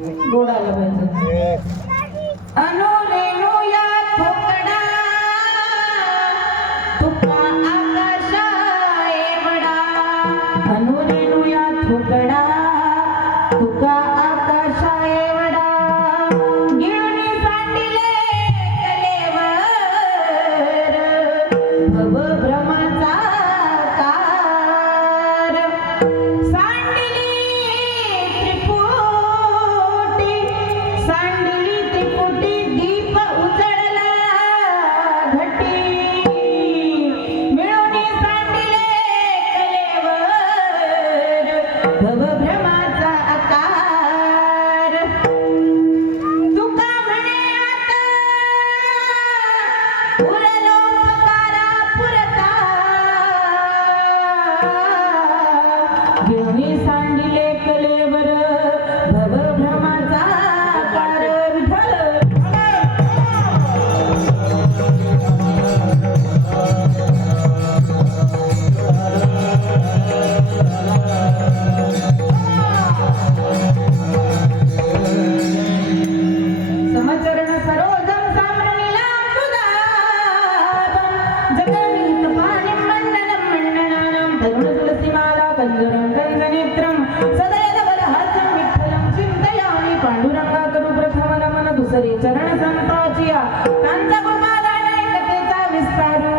गोड आलं पाहिजे. अनु रेणू या ठोकडा तुका आकाशा एवढा. अनु रेणू या ठोकडा तुका आकाशा एवढा. गिळणी सांडिले कलेवर भवभ्रमाचा कार. सांडिली त्रिपुटी सांडिली त्रिपुटी दीप उजळला घटी. मिळवणी सांडिले कलेवर भवभ्रमाचा आकार. तुका म्हणे आता उरलो उपकारा पुरता. गिळणी सांडिले कलेवर भवभ्रमाचा आकार. विठ्ठल समचरण सरोजम साम्रणीला सुदाभं. जगन्नीत पाणिं मण्डनं मण्डनानं तरुण तुलसीमाला कंजरं गंधनेत्रं. सदयधवलहास्यं विठ्ठलं चिन्तयामि पांडुरंगा करू प्रथम नमन दुसरे चरण संताचिया. कांचा गोपालानेकतेचा विस्तारू.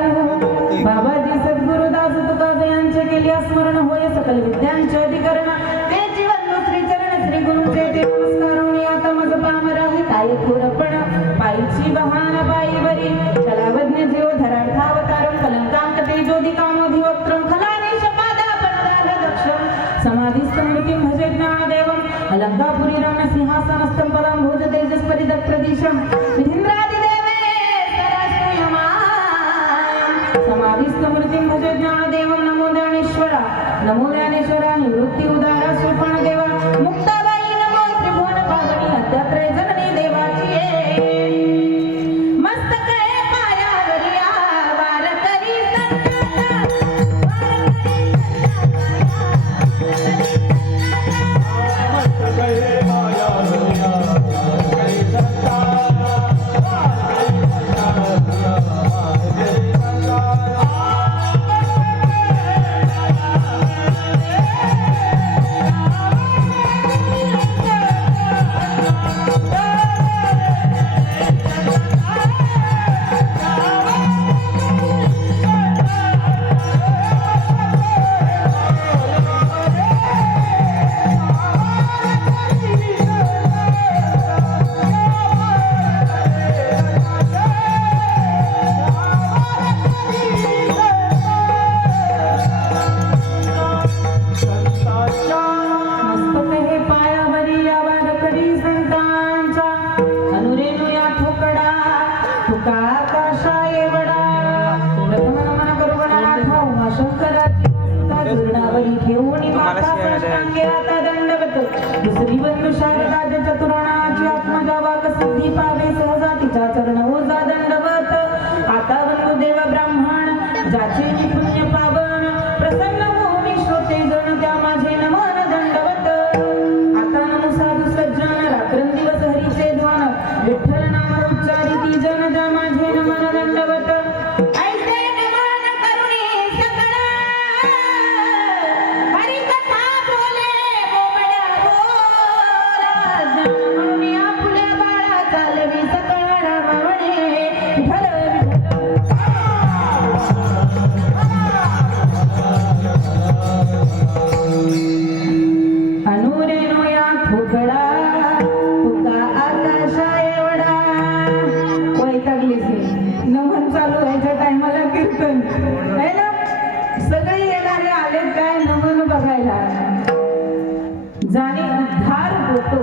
बाबाजी सद्गुरुदास तुकासे यांचे केले स्मरण होय सकल विद्यांचे अधिकरण. ते जीवन श्री चरण श्री गुरुचे ते नमस्कारुणी आता मज पामर आहे काय थोरपण. पायची बहान पायी बरी कलावज्ञ जीव धरार्थावतारं. कलंकांक तेजोदी कामोधी वक्त्रं. खलानीश पादापदार दक्षं. समाधिस्थ मृतिं भजे ज्ञानदेवम्. अलंकापुरी रम्य सिंहासनस्थं पदं भोज तेजस्परि दत्प्रदिशं. विधीन्द्रादिदेवे सराश्रूयमायं. समाधिस्थ मृतिं भजे ज्ञानदेवं. नमो ज्ञानेश्वरा नमो ज्ञानेश्वरा. निवृत्ती उदारा सुपर्ण देवा. मुक्ताबाई नमो त्रिभुवन पावनी अद्यात्रय जननी देवाची ये. मस्तक आहे पायावरी आवार करी संताचा. मस्तक हे पायावरी आवाज करी संतांचा. अनुरेणू या ठोकडा तुका आकाशा एवढा. प्रथम नमन करू गणनाथा उमाशंकराची वासुता. चरणावरी ठेवून माता साष्टांगे आता दंडवत. दुसरी बंधू शारदाच्या चतुराणाची आत्मजा वाक सिद्धी पावे सहजा तिच्या चरण ओजा दंडवत. आता बंधू देव ब्राह्मण ज्याचे मी पुण्य पावन. प्रसन्न भूमी श्रोते जण त्या माझे नमन दंडवत. आता नमो साधू सज्जन रात्रंदिवस हरीचे ध्यान. विठ्ठल नाम उच्चारी ती जन त्या माझे नमन दंडवत. ऐसे नमन करुणी सकळ हरिकथा बोले बोबड्या बोला. ज्ञान म्हणून या फुल्या बाळा चालवी सकळ म्हणे. विठ्ठल अनुरेणू या ठोकडा तुका आकाशा एवढा. वैतागलीस हे. नमन चालू व्हायच्या टायमाला कीर्तन है ना. सगळे येणारे आले काय नमन बघायला. जाणे उद्धार होतो.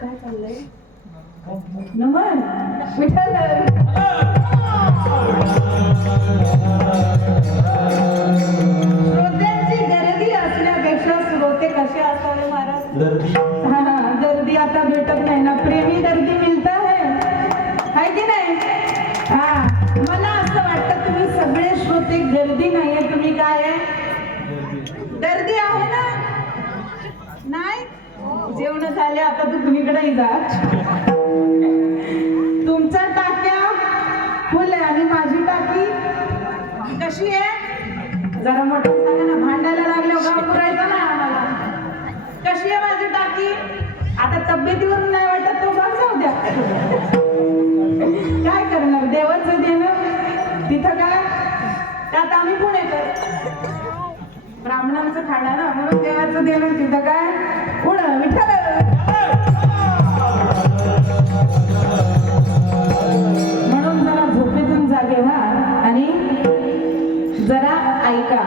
काय चाललंय नमन विठ्ठल. श्रोत्यांची गर्दी असण्यापेक्षा श्रोते कसे असावे महाराज. गर्दी आता भेटत नाही ना. प्रेमी गर्दी मिळता है की नाही. मला असं वाटतं तुम्ही सगळे श्रोते गर्दी नाहीये. तुम्ही काय आहे गर्दी आहे ना. जेवण झाले आता तू कुणीकडेही जा. तुमच्या टाक्या फुल आहे आणि माझी टाकी कशी आहे जरा मोठं सांगा ना. भांडायला लागल्यावर गाव पुरायचं ना आम्हाला. कशी आहे माझी टाकी? आता तब्येतीवरून नाही वाटत तो भाग जाऊ द्या. काय करणार देवाचं देणं तिथं काय त्यात आम्ही पुणेकर ब्राह्मणांचं खाणं ना म्हणून देवाचं देणं तिथं काय पुणं विठ्ठल. म्हणून जरा झोपेतून जागे व्हा आणि जरा ऐका.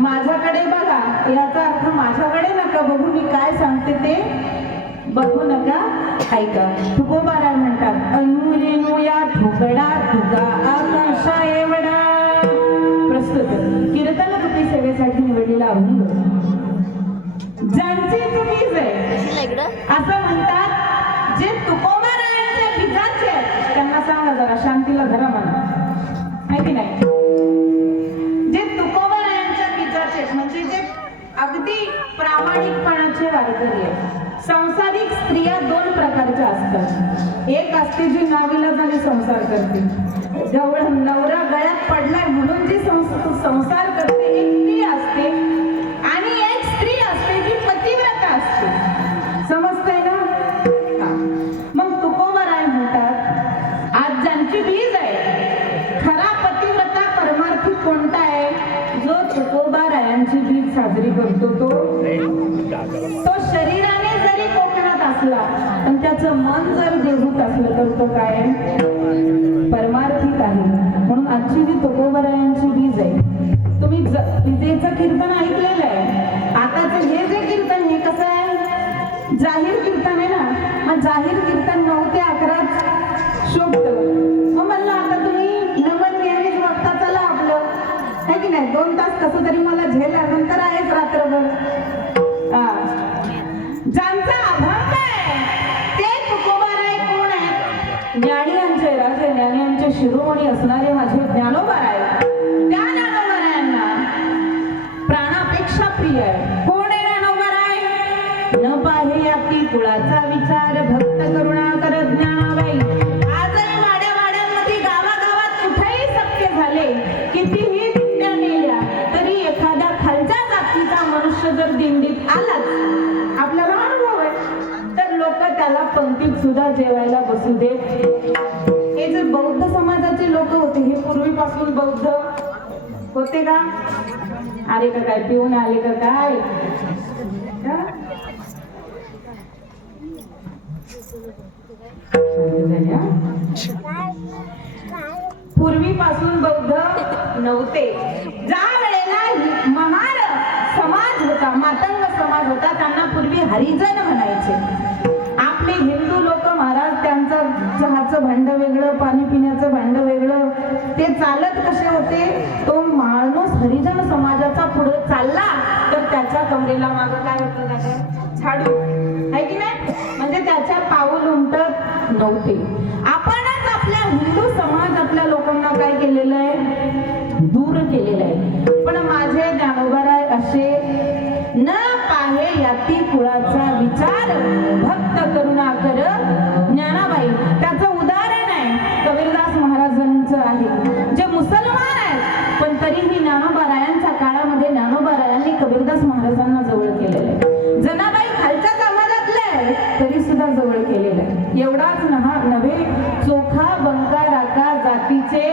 माझ्याकडे बघा याचा अर्थ माझ्याकडे नका बघू मी काय सांगते ते बघू नका ऐका. तुकोबाराय म्हणतात अनुरेनु या ठोकडा तुका आकाशा एवढा. प्रस्तुत कीर्तन रूपी सेवेसाठी निवडलेला अभंग ज्यांची तुम्हीच आहे असं म्हणतात जे तुकोबारायांच्या बीजाचे आहेत. त्यांना सांगा जरा शांतीला धरा म्हणा माहिती नाही. जे तुकोबारायांच्या बीजाचे म्हणजे जे अगदी प्रामाणिकपणाचे वारकरी आहेत. संसारिक स्त्रिया दोन प्रकारच्या असतात. एक असते जी नाविलाजाने संसार करते जवळ नवरा गळ्यात पडलाय म्हणून जी संसार करते एक स्त्री असते. आणि एक स्त्री असते जी पतिव्रता असते. समजतंय ना? मग तुकोबाराय म्हणतात आज ज्यांची बीज आहे खरा पतिव्रता परमार्थी कोणता आहे? जो तुकोबारायांची बीज साजरी करतो तो शरीराने जरी कोकणात असला पण त्याचं मन जर देहूत असलं तर तो काय परमार्थिक आहे. म्हणून आजची जी तुकोबारायांची बीज आहे तुम्ही विजेचं कीर्तन ऐकलेलं आहे. आताच हे जे कीर्तन हे कसं आहे जाहीर कीर्तन आहे ना. मग जाहीर कीर्तन 9 ते 11 शोभतं. मग म्हणलं आता तुम्ही नमन नेहमीच बघता चला आपलं है की नाही. 2 तास कसं तरी मला झेला नंतर आहेच रात्रभर. ज्यांचा अभंग आहे ते तुकोबाराय कोण आहेत? ज्ञानियांचे राजे ज्ञानियांचे शिरोमणी असणारे माझे ज्ञानोबाराय. त्या ज्ञानोबारायांना प्राणापेक्षा प्रिय आहे. कोण आहे ज्ञानोबाराय? न पाहे याती कुळाचा विचार भक्त करुणा करत ज्ञानाबाई. आजही वाड्या वाड्यांमध्ये गावागावात कुठेही सत्य झाले कितीही दिंड्या नेल्या तरी एखाद्या खालच्या जातीचा मनुष्य जर दिंडीत आलाच आपल्याला अनुभव आहे तर लोक त्याला पंक्तीत सुद्धा जेवायला बसू देत. हे जे बौद्ध समाजाचे लोक होते हे पूर्वीपासून बौद्ध होते का? आले का काय पिऊन आले का काय? पूर्वीपासून बौद्ध नव्हते. ज्या वेळेला महार समाज होता मातंग समाज होता त्यांना पूर्वी हरिजन म्हणायचे. आपले हिंदू लोक महाराज त्यांचं चहाचं भांड वेगळं पाणी पिण्याचं भांड वेगळं ते चालत कसे होते? तो माणूस हरिजन समाजाचा पुढे चालला तर त्याच्या कमरेला मागं काय होतं त्याचं झाडू आहे की नाही. म्हणजे त्याच्या पाऊल उमटत नव्हते. आपणच आपल्या हिंदू समाज आपल्या लोकांना काय केलेलं आहे? दूर केलेलं आहे. पण माझे ज्ञानोबाराय असे न पाहे याती कुळाचा विचार भक्त करुणा कर ज्ञानाबाई. त्याचं उदाहरण आहे कबीरदास महाराजांचं आहे. जे मुसलमान आहेत पण तरीही ज्ञानोबारायांच्या काळामध्ये ज्ञानोबारायांनी कबीरदास महाराजांना जवळ केलेलं आहे. जनाबाई खालच्या समाजातले आहेत तरी सुद्धा जवळ केलेलं आहे. एवढाच नव्हे चोखा बंका राका जातीचे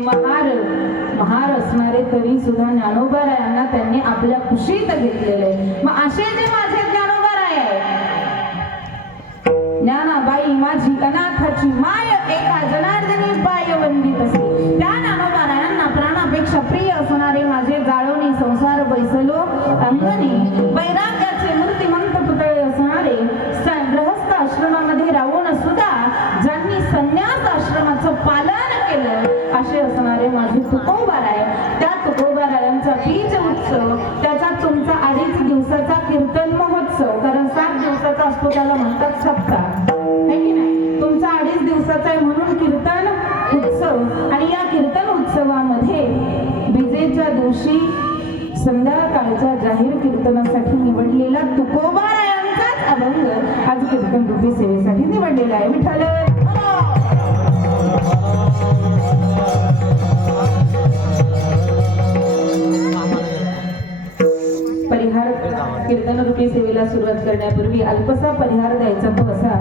महार असणारे तरी सुद्धा ज्ञानोबारायांना त्यांनी आपल्या कुशीत घेतलेले. मग असे जे माझे ज्ञानोबाराय ज्ञानाबाई माझी अनाथाची माय एका जनार्दनी पाय वंदित असे. त्या ज्ञानोबारायांना प्राणापेक्षा प्रिय असणारे माझे जाळवणी संसार बैसलो अंगणी वैराग्याचे मूर्तिमंत पुतळे असणारे गृहस्थ आश्रमामध्ये राहून सुद्धा ज्यांनी संन्यास आश्रमाचं पालन केलं असे असणारे माझे तुकोबाराय. त्या तुकोबारायांचा बीज उत्सव त्याच्यात तुमचा 2.5 दिवसाचा कीर्तन महोत्सव कारण 7 दिवसाचा असतो त्याला म्हणतात सप्ताह है की नाही. तुमचा 2.5 दिवसाचा आहे म्हणून कीर्तन उत्सव. आणि या कीर्तन उत्सवामध्ये बीजेच्या दिवशी संध्याकाळच्या जाहीर कीर्तनासाठी निवडलेला तुकोबारायांचाच अभंग आज कीर्तन रूपी सेवेसाठी निवडलेला आहे. विठ्ठल परिहार कीर्तन रूपी सेवेला सुरुवात करण्यापूर्वी अल्पसा परिहार द्यायचा तो असा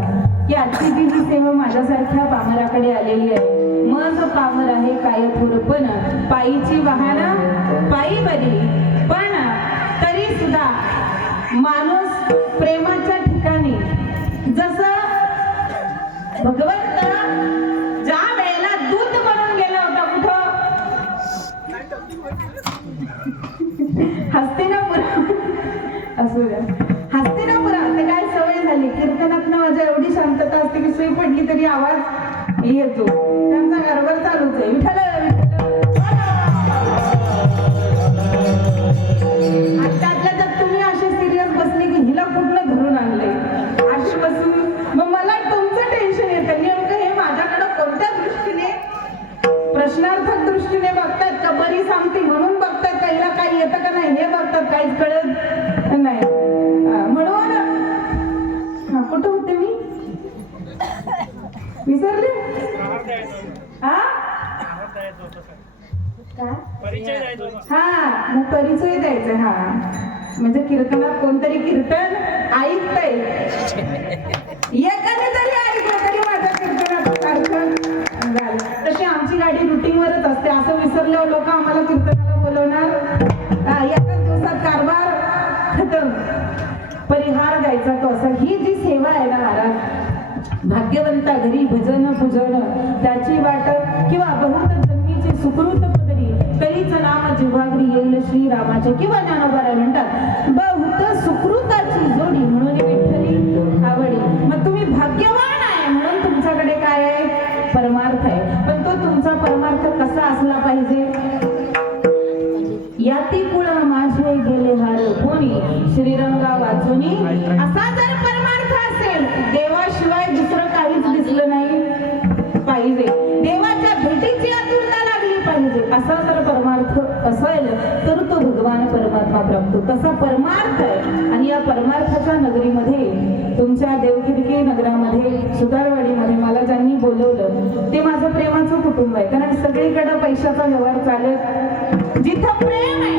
की आजची जी ही सेवा माझ्यासारख्या पामराकडे आलेली आहे. मग पामर आहे काय थोर पण पायीची वाहन पायी बरी पण तरी सुद्धा माणूस प्रेमाच्या ठिकाणी जसं भगवंत ज्या वेळेला दूत बनून गेला होता कुठं हस्तिनापुरात असू द्या हस्तिनापुरात ते काय सवय झाली कीर्तनात माझ्या एवढी शांतता असते की सुई पडली तरी आवाज येतो त्यांचा कारभार चालूच आहे. विठ्ठल त्यातल्या त्यात तुम्ही असे सिरियस बसले की हिला कुठलं धरून आणले अशी बसून मग मला तुमचं टेन्शन येतं नेमकं हे माझ्याकडं कोणत्या दृष्टीने प्रश्नार्थक दृष्टीने बघतात का बरी सांगते म्हणून बघतात का हिला काही येतं का नाही हे बघतात काहीच कळत नाही म्हणून कुठं होते मी विसरले हा परिचय द्यायचा हा म्हणजे कीर्तनात कोणतरी कीर्तन ऐकतंय एकाने जरी ऐकलं तरी माझ्या कीर्तनात सारखं झालं. तशी आमची गाडी रुटीनवरच असते असं विसरल्यावर लोक आम्हाला कीर्तनाला बोलवणार एकाच दिवसात कारभार खतम. परिहार द्यायचा तो असा ही जी सेवा आहे ना महाराज भाग्यवंता घरी भजन पूजन त्याची वाट किंवा बहुत जन्मीचे सुकृत पदरी तरीच नाम जिव्हागरी येईल श्रीरामाचे किंवा ज्ञानोबाराय म्हणतात बहुत सुकृताची जोडी म्हणून विठ्ठली आवडी. मग तुम्ही भाग्यवान आहे म्हणून तुमच्याकडे काय आहे परमार्थ आहे. पण तो तुमचा परमार्थ कसा असला पाहिजे याती कुळ माझे गेले हार कोणी श्रीरंगा वाचुनी असा जर परमार्थ असेल देवाशिवाय दुसरं काहीच दिसलं नाही पाहिजे देवाच्या भेटीची आतुरता लागली पाहिजे असा जर परमार्थ असेल तर तो भगवान परमात्मा प्राप्त तसा परमार्थ आहे. आणि या परमार्थाच्या नगरीमध्ये तुमच्या देवगिरगी नगरामध्ये सुतारवाडीमध्ये मला ज्यांनी बोलवलं ते माझं प्रेमाचं कुटुंब आहे. कारण सगळीकडे पैशाचा व्यवहार चालत जिथं प्रेम आहे.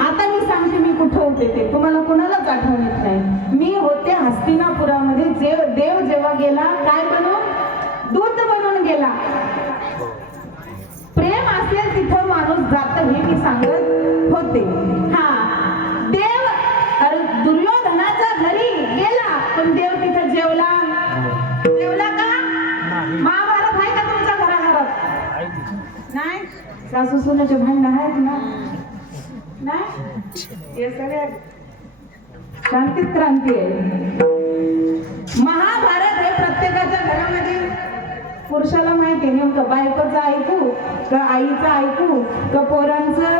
आता मी सांगते मी कुठं होते ते तुम्हाला कोणालाच आठवण येत नाही. मी होते हस्तिनापुरामध्ये देव जेव्हा गेला काय बनून दूत बनून गेला. प्रेम असेल तिथं माणूस जात हे मी सांगत होते. हा देव दुर्योधनाच्या घरी गेला पण देव तिथं जेवला का महाभारत आहे का तुमच्या घराघरात नाही. सासू सुनेचे भांडण आहेत ना नाही हे सगळ्या शांतीत क्रांती आहे. महाभारत हे प्रत्येकाच्या घरामध्ये पुरुषाला माहिती आहे नेमकं बायकोचं ऐकू का आईचं ऐकू का पोरांचं.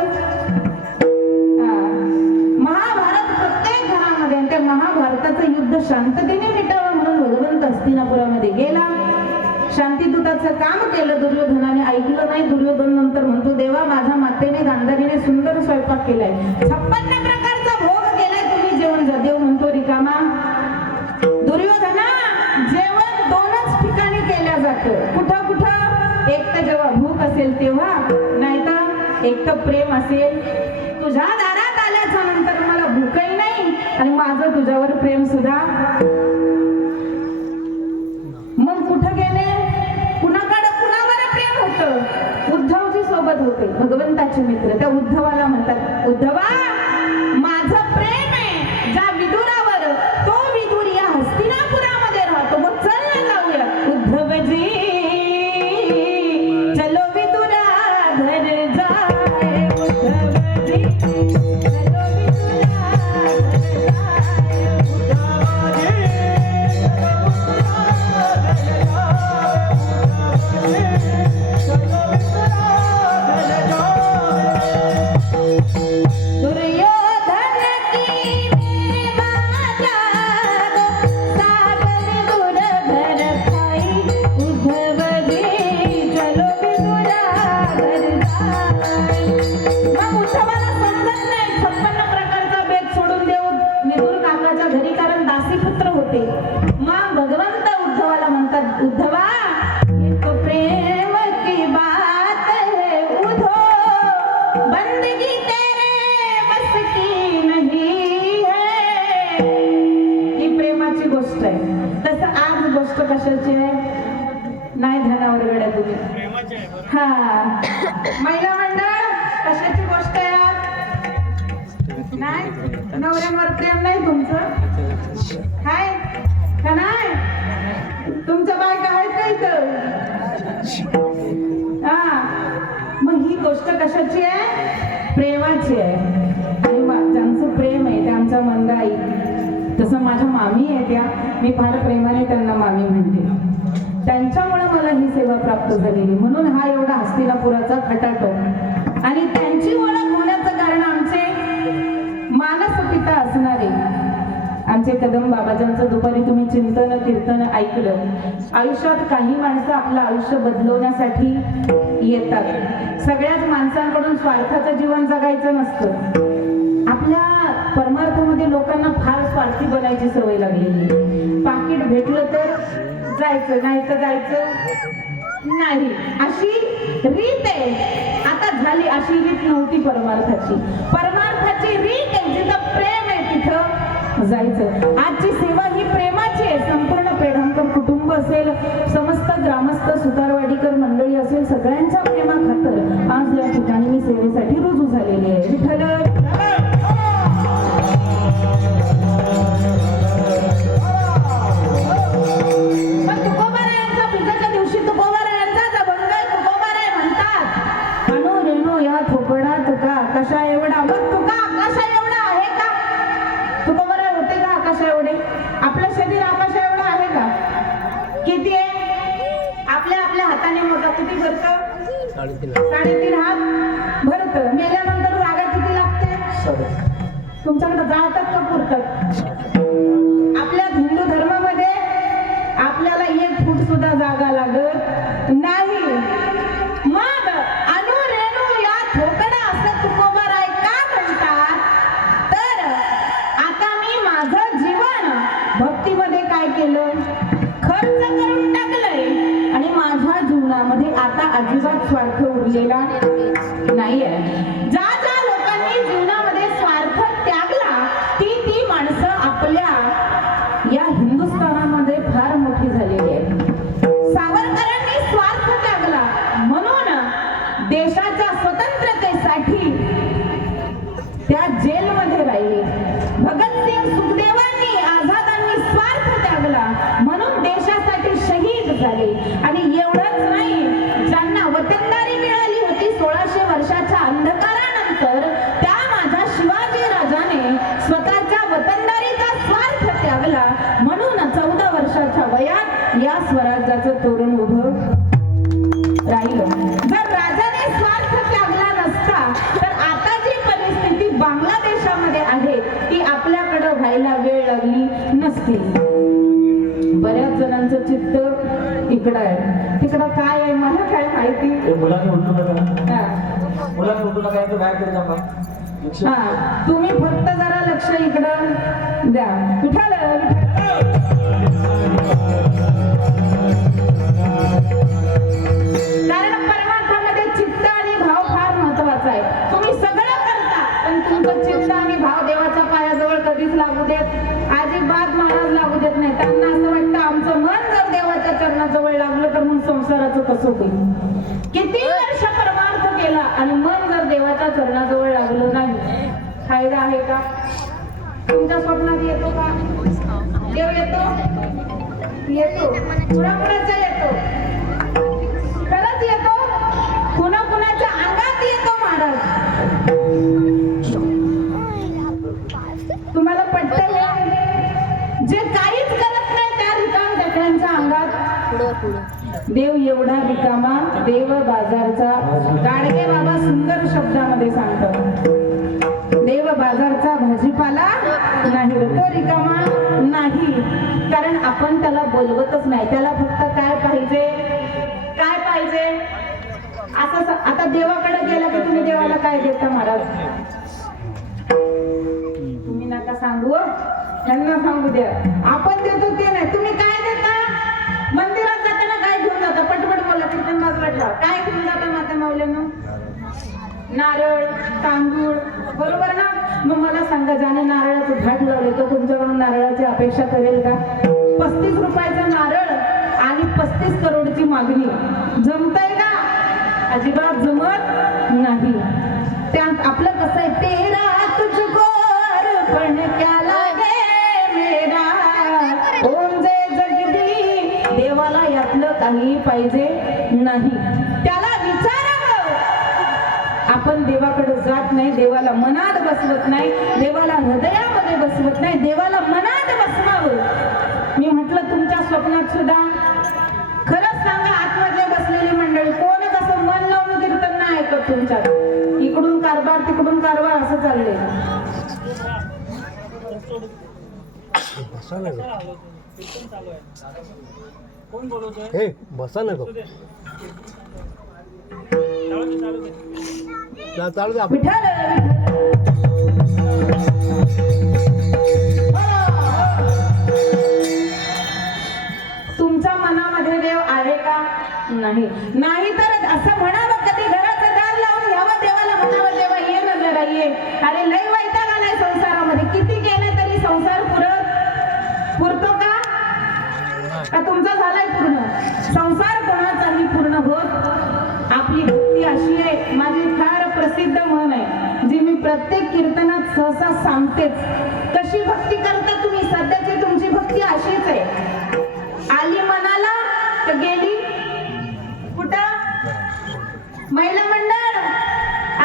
महाभारत प्रत्येक घरामध्ये आणि त्या महाभारताचं युद्ध शांततेने मिटावं म्हणून भगवंत हस्तिनापुरामध्ये गेला. शांतिदूताचं काम केलं दुर्योधनाने ऐकलं नाही. दुर्योधन नंतर म्हणतो देवा माझ्या मातेने गांधारीने सुंदर स्वयंपाक केलाय 56 प्रकारचा भोग केलाय तुम्ही जेवण जा. देव म्हणतो रिकामा दुर्योधना जेवण 2च ठिकाणी केल्या जातं. कुठं कुठं एक तर जेव्हा भूक असेल तेव्हा नाहीतर एक तर प्रेम असेल. तुझ्या दारात आल्याच्या नंतर मला भूकही नाही आणि माझं तुझ्यावर प्रेम सुद्धा. मग कुठं गेले कुणावर प्रेम होतं उद्धवजी सोबत होते भगवंताचे मित्र. त्या उद्धवाला म्हणतात उद्धवा माझं प्रेम आहे ज्या विदुरावर तो विदुर या हस्तिनापुरामध्ये राहतो. मग चल ना जाऊया. उद्धवजी चलो विदुरा घर जाए उद्धवजी चलो विदुरा घर जाए उद्धवजी दुर्योधन उद्धवाच्या घरी, कारण दासीपुत्र होते. मग भगवंत उद्धवाला म्हणतात, उद्धवा एक प्रेम की बात है उद्धव, बंदगी तेरे बस की नहीं है. ही प्रेमाची गोष्ट आहे. तसं आज गोष्ट कशाची आहे? नाही धनावर गड्या तुम्ही. हा महिला मंडळ कशाची गोष्ट आहे आज? नाही नवऱ्यावर प्रेम नाही तुमचं? हाय का नाही? तुमच्या बायका आहेत का इथं? हा मग ही गोष्ट कशाची आहे? प्रेमाची आहे. आणि ज्यांचं प्रेम आहे त्या आमच्या मंदाई, तसं माझ्या मामी आहे त्या, मी फार प्रेमाने त्यांना मामी म्हणते. त्यांच्यामुळे मला ही सेवा प्राप्त झालेली, म्हणून हा एवढा हस्तिनापुराचा खटाटो. आणि त्यांची ओळख होण्याचं कारण आमचे मानस पिता असणारे आमचे कदम बाबा, ज्यांचं दुपारी तुम्ही चिंतन कीर्तन ऐकलं. आयुष्यात काही माणसं आपलं आयुष्य बदलवण्यासाठी येतात. सगळ्याच माणसांकडून स्वार्थाचं जीवन जगायचं नसतं. आपल्या परमार्थामध्ये लोकांना फार स्वार्थी बनायची सवय लागलेली. पाकिट भेटलं तर जायचं, नाही तर जायचं नाही, अशी रीत आहे. आता झाली अशी रीत नव्हती परमार्थाची. परमार्थाची रीत आहे, जिथं प्रेम आहे तिथं जायचं. आजची सेवा ही प्रेमाची आहे. संपूर्ण पेढांकर कुटुंब असेल, समस्त ग्रामस्थ सुतारवाडीकर मंडळी असेल, सगळ्यांच्या प्रेमाखातर आज या ठिकाणी मी सेवेसाठी रुजू झालेली आहे. विठ्ठल कशा एवढा, मग तुका आकाशा एवढा आहे का? तुका बरं होते का आकाशा एवढे? आपलं शरीर आकाशा एवढं आहे का? किती आहे? आपल्या आपल्या हाताने मोजा. किती भरतं? 3.5 हात भरतं. मेल्यानंतर जागा किती लागते? तुमच्याकडे जाळतात का पुरतात? आपल्या हिंदू धर्मामध्ये आपल्याला 1 फूट सुद्धा जागा लागत नाही. मग अनु रेणू या ठोकडा असं तुकोबाराय का म्हणतात? तर आता मी माझं जीवन भक्तीमध्ये काय केलं? खर्च करून टाकलंय. आणि माझ्या जीवनामध्ये आता अजिबात स्वार्थ उरलेला नाहीये. ज्या ज्या लोकांनी जीवनामध्ये स्वार्थ त्यागला, ती माणसं आपल्या या हिंदुस्थानामध्ये फार मोठी झालेली आहेत. सावरकरांनी स्वार्थ त्यागला म्हणून देशाच्या स्वतंत्रतेसाठी त्या जेलमध्ये राहिले. भगतसिंग, सुखदेवांनी, आझादांनी स्वार्थ त्यागला म्हणून देशासाठी शहीद झाले. आणि एवढंच नाही, ज्यांना वतनदारी मिळाली होती 1600 वर्षाच्या अंधकारानंतर, त्या माझ्या शिवाजी राजाने स्वतःच्या वतनदारीचा स्वार्थ त्यागला म्हणून 14 वर्षाच्या वयात या स्वराज्याचं तोरण उभं राहिलं. जर राजाने स्वार्थ त्यागला नसता तर आता जी परिस्थिती बांगलादेशामध्ये आहे ती आपल्याकडे व्हायला वेळ लागली नसती. बऱ्याच जणांचं चित्त इकडं आहे. तिकडं काय आहे मला काय माहिती. मुलांनी उलटू नका, मुलांनी उलटू नका, याचं बाहेर करू नका. हा तुम्ही फक्त जरा लक्ष इकडं द्या. विठ्ठल कारण परमार्थामध्ये चित्त आणि भाव फार महत्वाचा आहे. तुम्ही सगळं करता पण तुमचं चित्त आणि भाव देवाच्या पायाजवळ कधीच लागू देत अजिबात महाराज लागू देत नाही. त्यांना असं वाटतं आमचं मन जर देवाच्या चरणाजवळ लागलं तर मग संसाराचं कसं होईल. किती वर्ष परमार्थ केला आणि मन जर देवाच्या चरणाजवळ लागलं नाही, फायदा आहे का? तुमच्या स्वप्नात येतो का देव? येतो येतो कुणाकुणाच्या येतो, खरंच येतो. कुणाकुणाच्या अंगात येतो महाराज. तुम्हाला पटतं जे काहीच करत नाही त्या रिकाम ढकलांच्या अंगात देव एवढा रिकामा. देव बाजारचा, गाडगे बाबा सुंदर शब्दामध्ये सांगतात, देव बाजारचा भाजीपाला नाही, तो रिकामा नाही. कारण आपण त्याला बोलवतच नाही. त्याला फक्त काय पाहिजे, काय पाहिजे असं. आता देवाकडे गेला की तुम्ही देवाला काय देता महाराज? तुम्ही नका सांगू. त्यांना सांगू द्या. आपण देतो ते नाही. तुम्ही काय देता? मंदिरात जाताना काय घेऊन जाता? पटपट बोला. कीर्तन बाजूला ठेवा. काय घेऊन जाता माता माऊल्यांना? नारळ, तांदूळ, बरोबर ना? मग मला सांगा, ज्याने नारळाचं झाड लावले तो तुमच्याकडून नारळाची अपेक्षा करेल का? 35 रुपयाचा नारळ आणि 35 करोडची मागणी, जमतंय का? अजिबात जमत नाही. त्यात आपलं कसं आहे, तेरा तुझको अर्पण क्या लागे मेरा, ओंजे जगदी. देवाला यातलं काही पाहिजे नाही. त्याला विचारावं. आपण देवाकडे जात नाही, देवाला मनात बसवत नाही, देवाला हृदयामध्ये बसवत नाही, देवाला मनात बसवावं. मी म्हटलं तुमच्या स्वप्नात सुद्धा खरंच सांगा, आतमध्ये बसलेली मंडळी कोण कसं मन लावून कीर्तन नाही ऐकत तुमच्यात. इकडून कारभार तिकडून कारभार असं चाललंय. बसा ना हे बसा ना चालू दे. विठ्ठल तुमच्या मनामध्ये देव आहे का? नाही. नाही तर असं म्हणावं, कधी घराचं दार लावून घ्यावं, देवाला म्हणावं, देवा ये ना जरा ये. अरे लय वैताग आलाय संसारामध्ये. किती केलं तरी संसार पुरतो का? तुमचा झालाय पूर्ण? संसार कोणाचाही पूर्ण होत. आपली भक्ती अशी आहे. माझी फार प्रसिद्ध म्हण आहे, जी मी प्रत्येक कीर्तनात सहसा सांगतेच. कशी भक्ती करता तुम्ही? सध्याची तुमची भक्ती अशीच आहे. आली मनाला तर गेली कुठं? महिला मंडळ.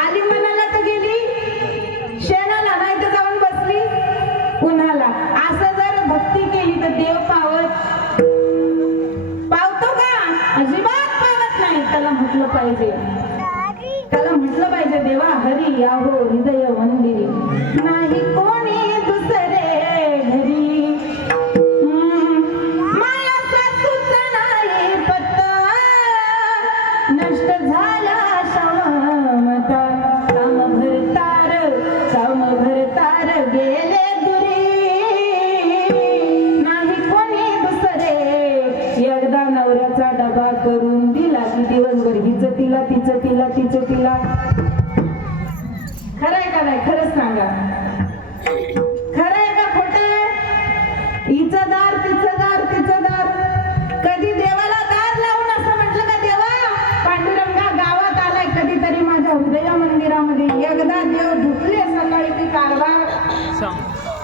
आली मनाला तर गेली शेणाला, नाही तर जाऊन बसली उन्हाला. असं जर भक्ती केली तर देव पावतो का? अजिबात पावत नाही. त्याला म्हटलं पाहिजे, देवा हरी याहो हृदय मंदिरी, नाही कोणी दुसरे घरी. माया सासूच नाही पत्ता, नष्ट झाला शामता. श्याम भरतार गेले दुरी, नाही कोणी दुसरे. एकदा नवऱ्याचा डबा करून दिला की दिवसभर हिचं तिला तिचं तिला तिचं तिला. खरंय का नाही? खरंच सांगा, खरंय का खोटं? हिचं दार तिचं दार तिचं दार. कधी देवाला दार लावून असं म्हटलं का, देवा पांडुरंगा गावात आलाय कधीतरी माझ्या हृदय मंदिरामध्ये? एकदा देव धुतले सकाळी की कारभार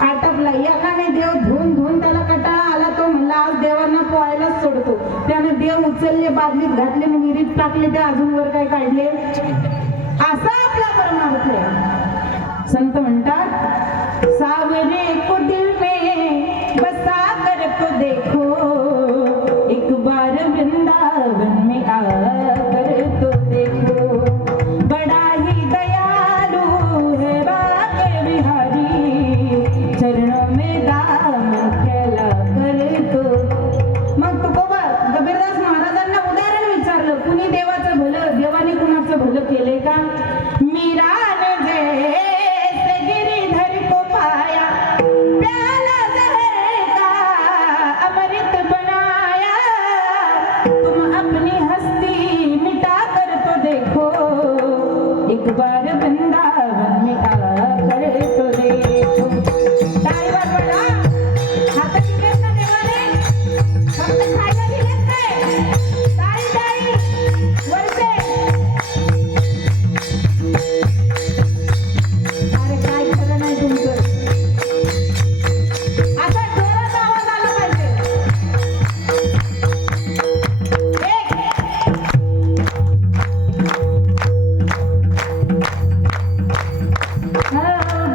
आटपला. एकाने देव धुवून त्याला कंटाळा आला. तो म्हणला आज देवांना पोहायलाच सोडतो. त्याने देव उचलले, बादलीत घातले, विहिरीत टाकले, ते अजून वर काय काढले. असा आपला परमार्थ आहे. संत म्हणतात, सावरे को दिल में बसा कर तो देखो, एक बार वृंदावन में आकर तो देखो, बड़ा ही दयालु है बाके बिहारी, चरणों में दामन फैला कर तो. मग तुकोबा कबीरदास महाराजांना उदाहरण विचारलं, कुणी देवाचं भलं, देवाने कुणाचं भलं केले का? मीरा ने जैसे गिरिधर को पाया, प्याला जहर का अमृत बनाया, तुम अपनी हस्ती मिटा कर तो देखो, एक बार वृंदावन में आकर तो देखो. टाळीवर पडा. हात दिलेत ना देवाने? फक्त खायला दिलेत काय? टाळी टाळी वरते. अरे काय खरं नाही तुमचं. असा जोरात आवाज आला पाहिजे.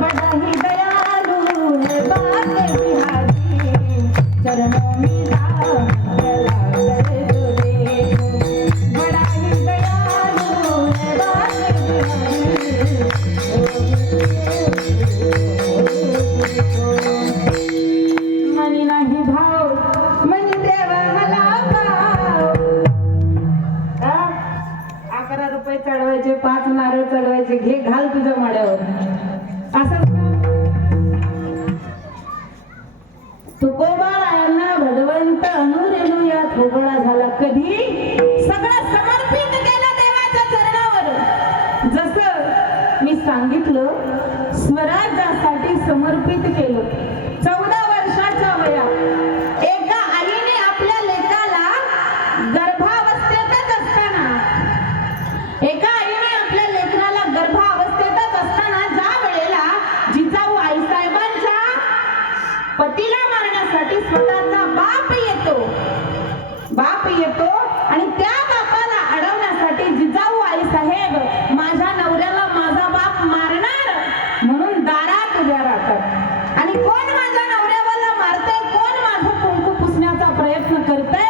बड़ा ही दयालु है बाके बिहारी, चरणों में दाम फैला कर तो देखो, बड़ा ही दयालु है बाके बिहारी. मनी नाही भाव, मनी देव मला भाव. 11 रुपये चढवायचे, 5 नारळ चढवायचे, घे घाल तुझ्या माड्यावर. असं तुकोबारायांना भगवंत अनुरेणू या थोबळा झाला. कधी? सगळं समर्पित केलं देवाच्या चरणावर. जसं मी सांगितलं, स्वराज्यासाठी समर्पित केलं. 14 वर्षाच्या वयात एका आईने आपल्या लेकाला गर्भावस्थेतच असताना, एका आईने आपल्या लेकराला गर्भावस्थेतच असताना ज्या वेळेला जिजाऊ आईसाहेबांच्या पतीला मारण्यासाठी स्वतःचा बाप येतो आणि त्या बापाला अडवण्यासाठी जिजाऊ आईसाहेब माझ्या नवऱ्याला माझा बाप मारणार म्हणून दारात उभ्या राहतात. आणि कोण माझ्या नवऱ्याला मारते, कोण माझं कुंकू पुसण्याचा प्रयत्न करतंय,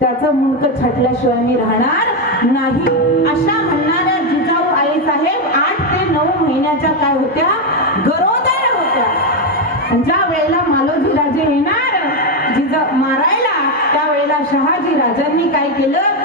त्याचं मुंडकं छाटल्याशिवाय मी राहणार नाही, अशा म्हणणाऱ्या जिजाऊ आईसाहेब 8 ते 9 महिन्याच्या काय होत्या? गरोदर होत्या. आणि ज्या वेळेला मालोजी राजे येणार मारायला, त्यावेळेला शहाजी राजांनी काय केलं?